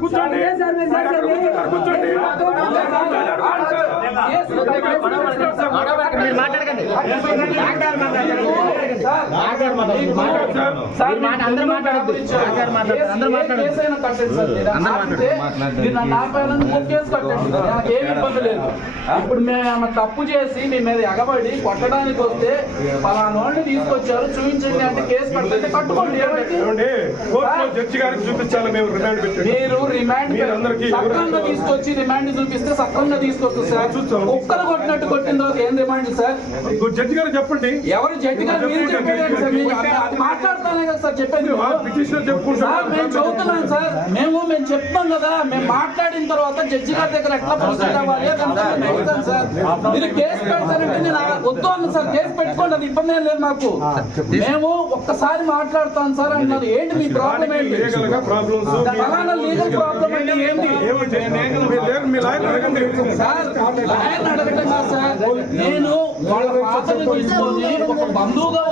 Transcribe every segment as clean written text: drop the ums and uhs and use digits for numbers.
కూర్చోండి కూర్చోండి. ఇప్పుడు మేము తప్పు చేసి మీ మీద ఎగబడి కొట్టడానికి వస్తే పలానోడిని తీసుకొచ్చారు చూపించండి అంటే కేసు కట్టుకుంటే కట్టుకోండి. జడ్జి గారికి చూపించాలి. మేము రిమాండ్ పెట్టండి. మీరు రిమాండ్ సక్రంగా తీసుకొచ్చి రిమాండ్ చూపిస్తే సక్రంగా తీసుకొస్తుంది సార్. ఒక్కరు కొట్టినట్టు కొట్టిన తర్వాత ఏం రిమాండ్ సార్? జడ్జి గారు చెప్పండి. ఎవరు జడ్జి గారు? మీరు చెప్పేది సార్. అది మాట్లాడుతానే కదా సార్ చెప్పేది. పిటిషనర్ చెప్పుకుంటారు. మేము చదువుతున్నాం సార్. మేము చెప్తాం కదా. మేము మాట్లాడిన తర్వాత జడ్జి గారి దగ్గర ఎట్లా ప్రొసీడ్ అవ్వాలి సార్. మీరు కేసు పెడతానంటే నేను వద్దు అన్న సార్. కేసు పెట్టుకోండి, అది ఇబ్బంది ఏం లేదు మాకు. మేము ఒక్కసారి మాట్లాడతాం సార్ అంటున్నారు. ఏంటి మీ ప్రాబ్లం? ఏంటి ఫలానా లీగల్ ప్రాబ్లం అంటే ఏంటి సార్? లాయర్ని అడగటం కాదు సార్. నేను వాళ్ళ పాత్రను తీసుకొని ఒక బంధువుగా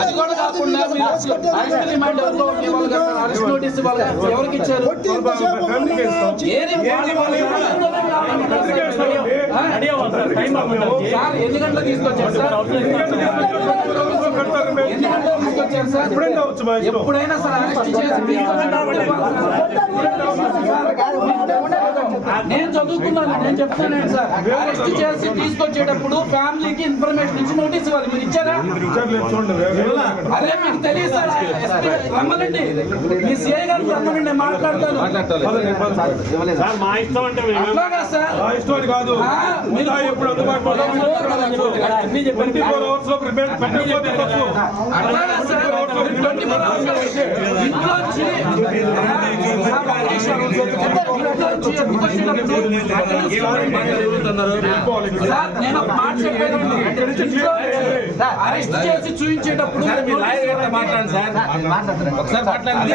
అది కూడా కాకుండా అరెస్ట్ రిమాండ్ అరెస్ట్ నోటీస్ ఎవరికి ఇచ్చారు? సార్ ఎన్ని గంటలకు తీసుకొచ్చారు సార్? ఎన్ని గంటలకు తీసుకొచ్చారు సార్? ఎప్పుడైనా సార్ అరెస్ట్ చేసి నేను చదువుకున్నాను. నేను చెప్తానండి సార్. అరెస్ట్ చేసి తీసుకొచ్చేటప్పుడు ఫ్యామిలీకి ఇన్ఫర్మేషన్ ఇచ్చి నోటీస్ ఇవ్వాలి. మీరు ఇచ్చారా? అదే మీకు తెలియదు సార్. రమ్మనండి, మీ సిఐ గారు రమ్మనండి, మాట్లాడతాను. అట్లాగా సార్ కాదు. మీరు ఎప్పుడు అందుబాటులో నేను ఒక మాట చెప్పానండి. అరెస్ట్ చేసి చూపించేటప్పుడు మాట్లాడండి సార్. ఒకసారి మాట్లాడండి.